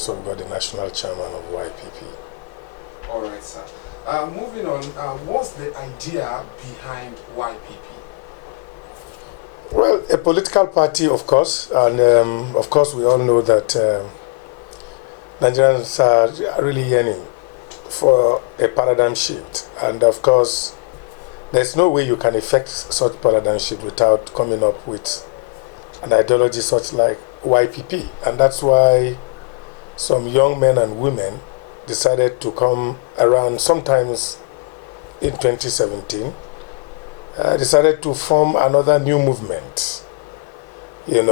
grace of God, the National Chairman of YPP. All right, sir. Moving on, what's the idea behind YPP? Well, a political party, of course, and of course we all know that Nigerians are really yearning for a paradigm shift, and of course there's no way you can effect such paradigm shift without coming up with an ideology such like YPP, and that's why some young men and women decided to come around sometimes in 2017, decided to form another new movement, named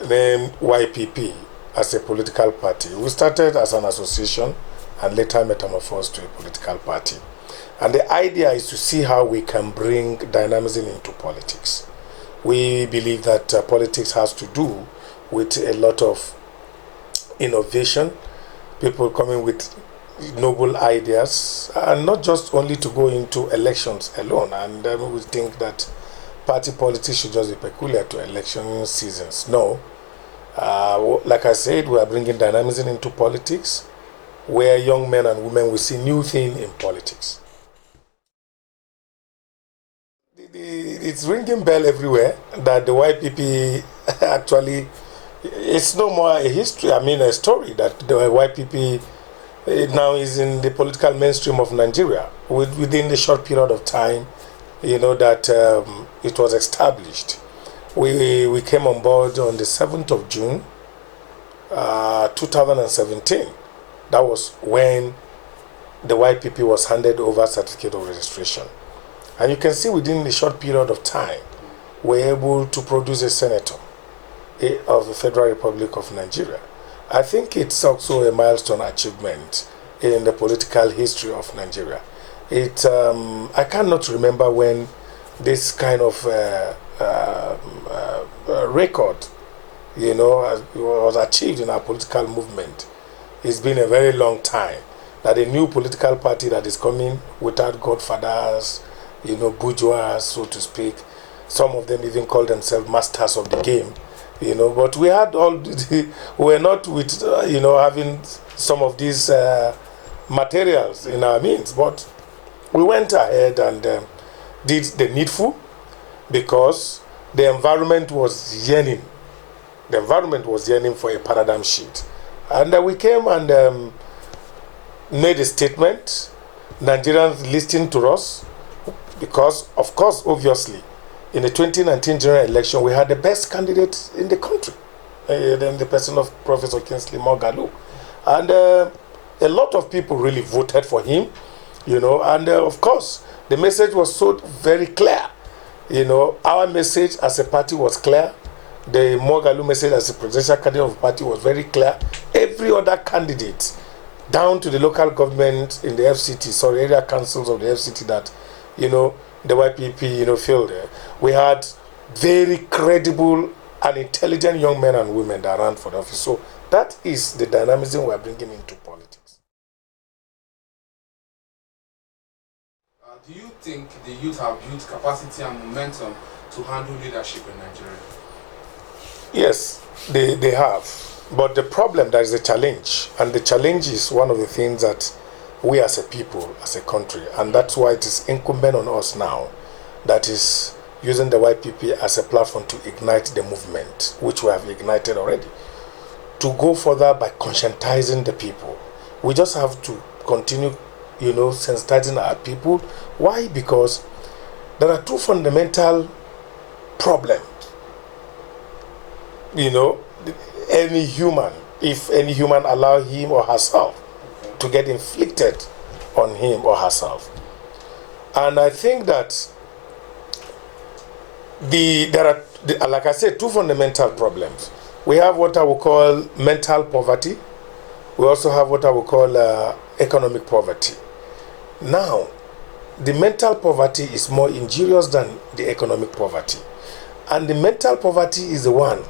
YPP as a political party. We started as an association and later metamorphosed to a political party. And the idea is to see how we can bring dynamism into politics. We believe that politics has to do with a lot of innovation, people coming with noble ideas, and not just only to go into elections alone. And we think that party politics should just be peculiar to election seasons. No. Like I said, we are bringing dynamism into politics, where young men and women will see new things in politics. It's ringing bell everywhere that the YPP actually, it's no more a history, a story that the YPP now is in the political mainstream of Nigeria within the short period of time, that it was established. We came on board on the 7th of June, 2017. That was when the YPP was handed over certificate of registration. And you can see within a short period of time, we're able to produce a senator of the Federal Republic of Nigeria. I think it's also a milestone achievement in the political history of Nigeria. I cannot remember when this kind of record, was achieved in our political movement. It's been a very long time that a new political party that is coming without godfathers, bourgeois, so to speak. Some of them even call themselves masters of the game, but we had we were not with, having some of these materials in our means, but we went ahead and did the needful because the environment was yearning. The environment was yearning for a paradigm shift. And we came and made a statement. Nigerians listened to us because, of course, obviously, in the 2019 general election, we had the best candidate in the country, then the person of Professor Kingsley Moghalu. And a lot of people really voted for him, and of course, the message was so very clear. Our message as a party was clear. The Moghalu message as a presidential candidate of the party was very clear. Every other candidate, down to the local government in the FCT, area councils of the FCT that, the YPP, filled there. We had very credible and intelligent young men and women that ran for the office. So that is the dynamism we are bringing into politics. Do you think the youth have built capacity and momentum to handle leadership in Nigeria? Yes, they have. But the problem, there is a challenge. And the challenge is one of the things that we as a people, as a country, and that's why it is incumbent on us now, that is using the YPP as a platform to ignite the movement, which we have ignited already, to go further by conscientizing the people. We just have to continue, sensitizing our people. Why? Because there are two fundamental problems. Any human, if any human allow him or herself to get inflicted on him or herself. And I think that there are, like I said, two fundamental problems. We have what I would call mental poverty. We also have what I would call economic poverty. Now, the mental poverty is more injurious than the economic poverty. And the mental poverty is the one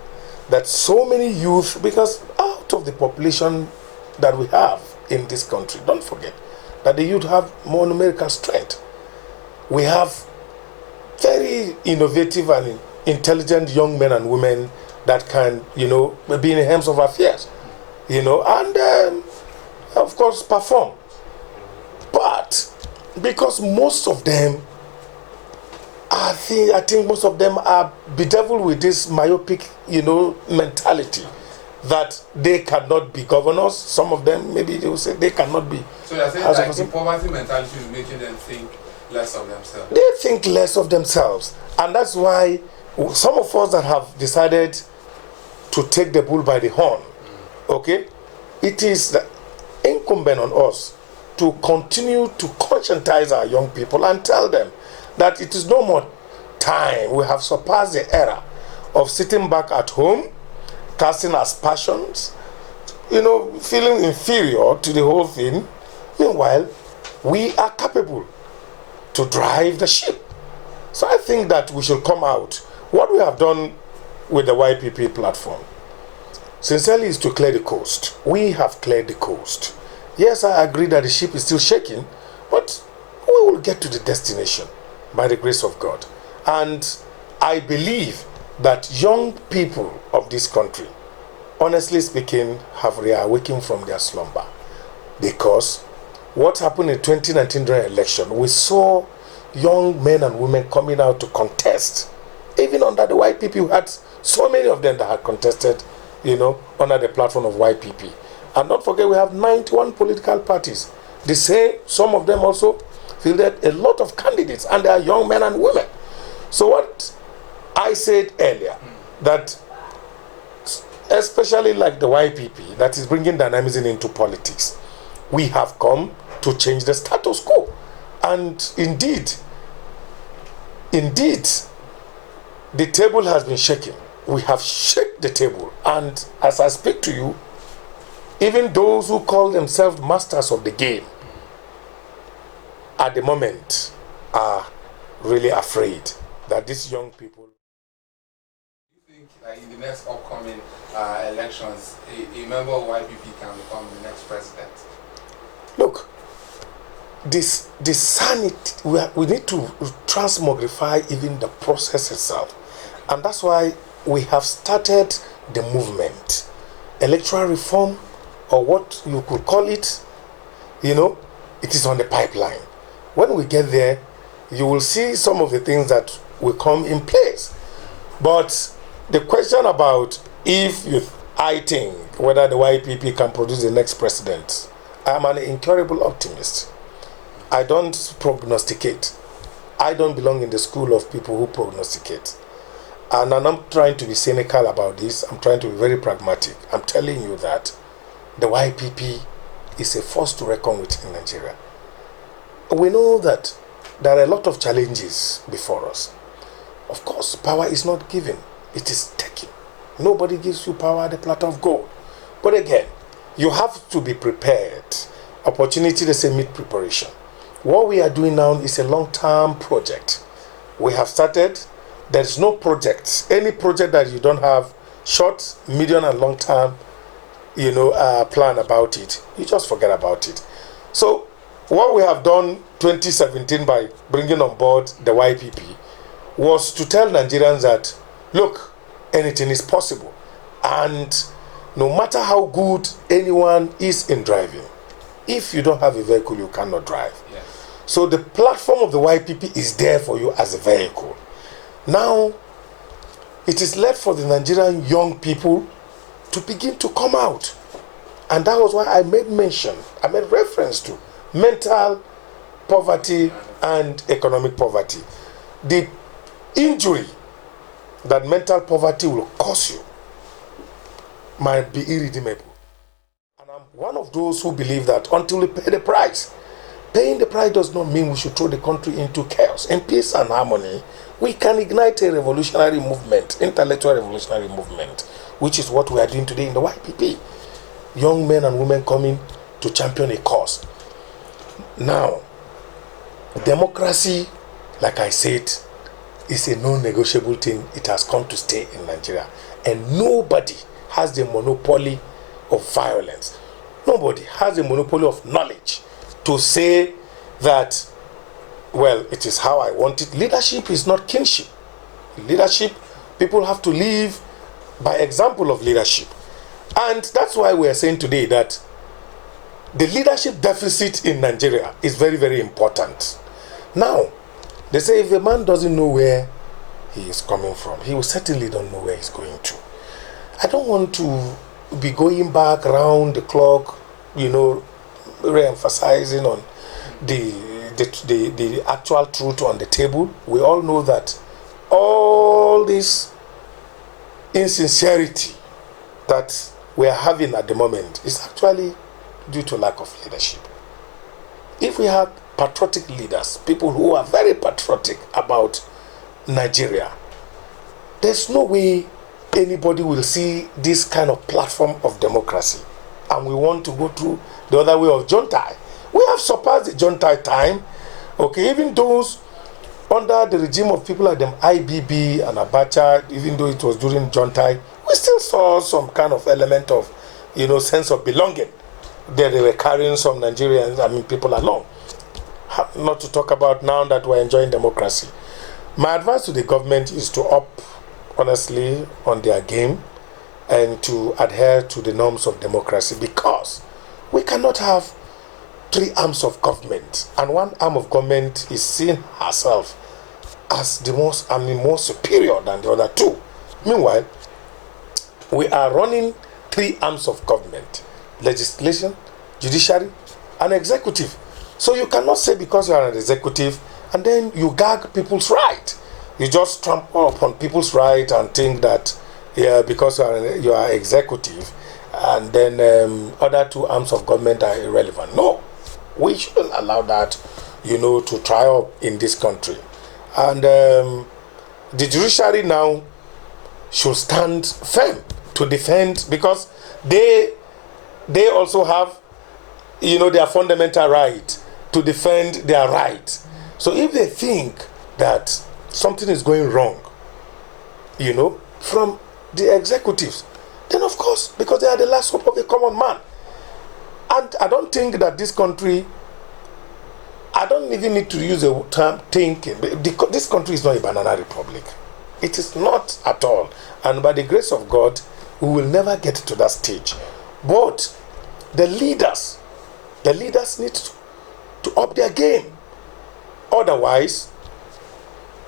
that so many youth, because out of the population that we have in this country, don't forget that the youth have more numerical strength. We have very innovative and intelligent young men and women that can, be in the helms of affairs. and of course perform. But because most of them, I think most of them are bedeviled with this myopic, mentality that they cannot be governors. Some of them, maybe they will say they cannot be. So you're saying like the poverty mentality is making them think less of themselves? They think less of themselves. And that's why some of us that have decided to take the bull by the horn, okay, it is incumbent on us to continue to conscientize our young people and tell them that it is no more time. We have surpassed the era of sitting back at home, casting aspersions, feeling inferior to the whole thing. Meanwhile, we are capable to drive the ship. So I think that we should come out. What we have done with the YPP platform, sincerely, is to clear the coast. We have cleared the coast. Yes, I agree that the ship is still shaking, but we will get to the destination by the grace of God. And I believe that young people of this country, honestly speaking, have reawakened from their slumber. Because what happened in 2019 during election, we saw young men and women coming out to contest. Even under the YPP, we had so many of them that had contested, under the platform of YPP. And don't forget, we have 91 political parties. They say some of them also fielded a lot of candidates, and they are young men and women. So what I said earlier, that especially like the YPP, that is bringing dynamism into politics, we have come to change the status quo. And indeed, the table has been shaken. We have shaken the table. And as I speak to you, even those who call themselves masters of the game at the moment are really afraid that these young people. Do you think in the next upcoming elections, a member of YPP can become the next president? Look, this sanity, we need to transmogrify even the process itself. And that's why we have started the movement. Electoral reform, or what you could call it, it is on the pipeline. When we get there, you will see some of the things that will come in place. But the question about I think whether the YPP can produce the next president, I'm an incurable optimist. I don't prognosticate. I don't belong in the school of people who prognosticate. And I'm not trying to be cynical about this. I'm trying to be very pragmatic. I'm telling you that the YPP is a force to reckon with in Nigeria. We know that there are a lot of challenges before us. Of course, power is not given. It is taken. Nobody gives you power at the platter of gold. But again, you have to be prepared. Opportunity, they say, meet preparation. What we are doing now is a long-term project. We have started. There is no project, any project that you don't have short, medium, and long-term, plan about it. You just forget about it. So, what we have done 2017 by bringing on board the YPP was to tell Nigerians that, look, anything is possible. And no matter how good anyone is in driving, if you don't have a vehicle, you cannot drive. Yes. So the platform of the YPP is there for you as a vehicle. Now, it is left for the Nigerian young people to begin to come out. And that was why I made reference to mental poverty and economic poverty. The injury that mental poverty will cause you might be irredeemable. And I'm one of those who believe that until we pay the price, paying the price does not mean we should throw the country into chaos. In peace and harmony, we can ignite a revolutionary movement, intellectual revolutionary movement, which is what we are doing today in the YPP. Young men and women coming to champion a cause. Now, democracy, like I said, is a non-negotiable thing. It has come to stay in Nigeria. And nobody has the monopoly of violence. Nobody has the monopoly of knowledge to say that, well, it is how I want it. Leadership is not kinship. Leadership, people have to live by example of leadership. And that's why we are saying today that the leadership deficit in Nigeria is very, very important. Now, they say if a man doesn't know where he is coming from, he will certainly don't know where he's going to. I don't want to be going back around the clock, re-emphasizing on the actual truth on the table. We all know that all this insincerity that we are having at the moment is actually due to lack of leadership. If we have patriotic leaders, people who are very patriotic about Nigeria, there's no way anybody will see this kind of platform of democracy. And we want to go through the other way of junta. We have surpassed the junta time. Okay, even those under the regime of people like them IBB and Abacha, even though it was during junta, we still saw some kind of element of, sense of belonging. They were carrying some Nigerians, people along. Not to talk about now that we're enjoying democracy. My advice to the government is to up, honestly, on their game and to adhere to the norms of democracy, because we cannot have three arms of government, and one arm of government is seeing herself as the more superior than the other two. Meanwhile, we are running three arms of government: legislation, judiciary, and executive. So you cannot say because you are an executive and then you gag people's right. You just trample upon people's right and think that because you are executive and then other two arms of government are irrelevant. No, we shouldn't allow that, to triumph in this country. And the judiciary now should stand firm to defend, because they also have, their fundamental right to defend their right. So if they think that something is going wrong, from the executives, then of course, because they are the last hope of the common man. And I don't think that this country, I don't even need to use the term thinking. This country is not a banana republic. It is not at all. And by the grace of God, we will never get to that stage. But the leaders need to up their game. Otherwise,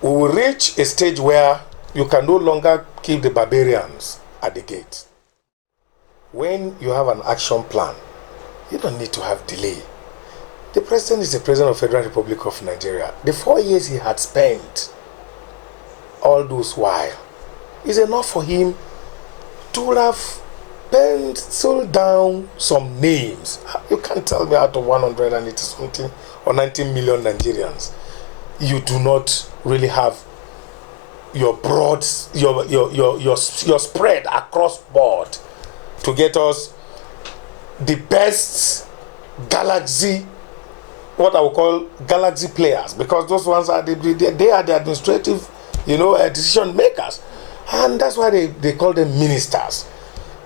we will reach a stage where you can no longer keep the barbarians at the gate. When you have an action plan, you don't need to have delay. The president is the president of the Federal Republic of Nigeria. The 4 years he had spent all those while is enough for him to have penciled down some names. You can't tell me out of 180 something or 19 million Nigerians, you do not really have your broad, your spread across board to get us the best galaxy, what I would call galaxy players, because those ones are they are the administrative, decision makers, and that's why they call them ministers.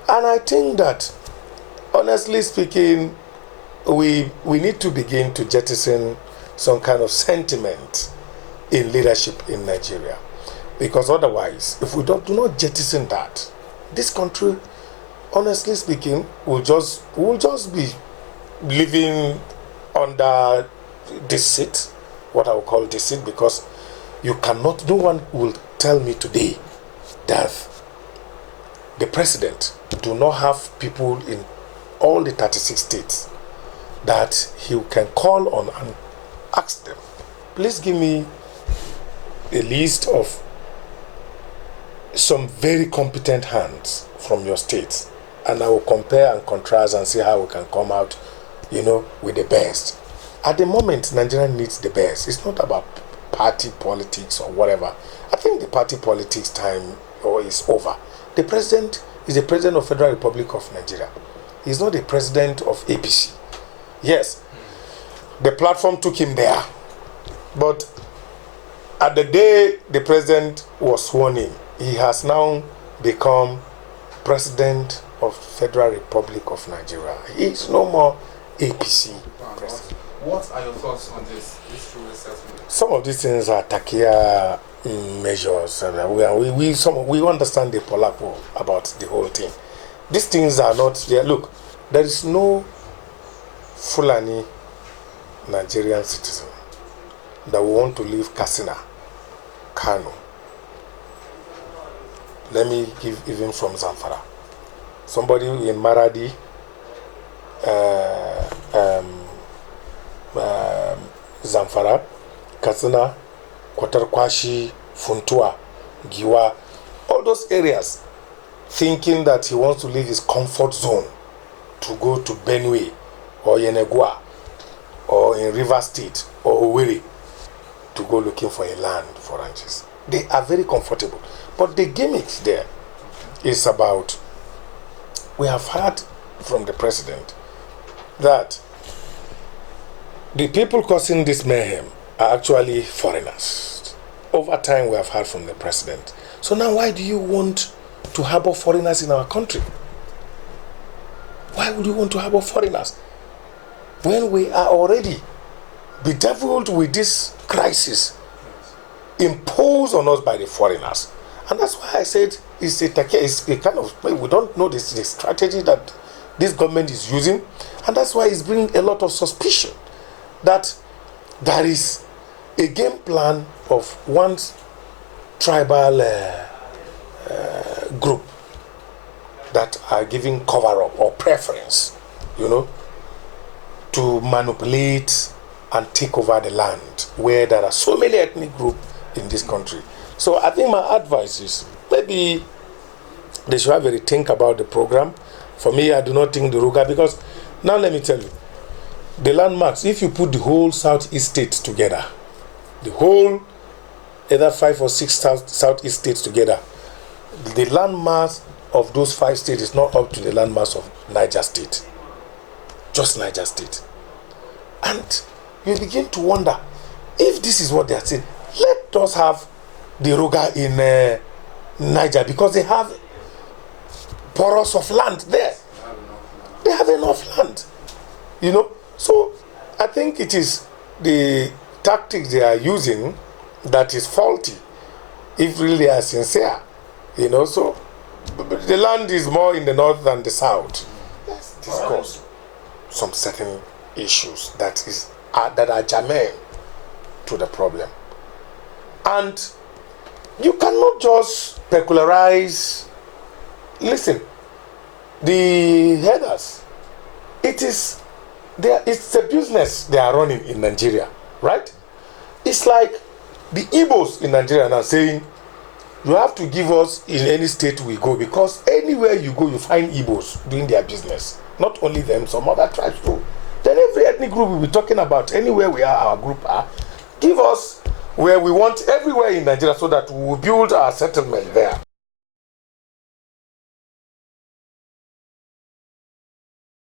And I think that, honestly speaking, we need to begin to jettison some kind of sentiment in leadership in Nigeria, because otherwise, if we do not jettison that, this country, honestly speaking, will just be living under deceit, what I would call deceit, because no one will tell me today that the president do not have people in all the 36 states that he can call on and ask them, please give me a list of some very competent hands from your states, and I will compare and contrast and see how we can come out, with the best. At the moment, Nigeria needs the best. It's not about party politics or whatever. I think the party politics time is over. The president is the president of Federal Republic of Nigeria. He's not the president of APC. Yes, the platform took him there, but at the day the president was sworn in, he has now become president of Federal Republic of Nigeria. He is no more APC president. What are your thoughts on this true assessment? Some of these things are takia measures. We understand the Polako about the whole thing. these things are not there. Look, there is no Fulani Nigerian citizen that will want to leave Katsina, Kano. Let me give even from Zamfara. Somebody in Maradi, Zamfara, Katsina, Kwatarkwashi, Funtua, Giwa, all those areas, thinking that he wants to leave his comfort zone to go to Benue or Yenegua or in River State or Owerri to go looking for a land for ranches. They are very comfortable. But the gimmick there is about, we have heard from the president that the people causing this mayhem are actually foreigners. Over time, we have heard from the president. So now why do you want to harbor foreigners in our country? Why would you want to harbor foreigners when we are already bedeviled with this crisis imposed on us by the foreigners? And that's why I said it's a kind of, we don't know the strategy that this government is using, and that's why it's bringing a lot of suspicion that there is a game plan of one tribal group that are giving cover up or preference, to manipulate and take over the land where there are so many ethnic groups in this country. So I think my advice is maybe they should have a rethink about the program. For me, I do not think the Ruga, because now let me tell you, the landmarks, if you put the whole southeast states together, the whole either 5 or 6 southeast states together, the landmass of those 5 states is not up to the landmass of Niger State. Just Niger State. And you begin to wonder, if this is what they are saying, let us have the Ruga in Niger, because they have porous of land there. They have enough land. So I think it is the tactics they are using that is faulty, if really they are sincere. So the land is more in the north than the south. Let's discuss some certain issues that are germane to the problem. And you cannot just pecularize. Listen, the headers, it's a business they are running in Nigeria, right? It's like the Igbos in Nigeria are saying, you have to give us in any state we go, because anywhere you go, you find Igbos doing their business. Not only them, some other tribes too. Then every ethnic group we'll be talking about, anywhere we are, our group are, give us where we want everywhere in Nigeria so that we will build our settlement there.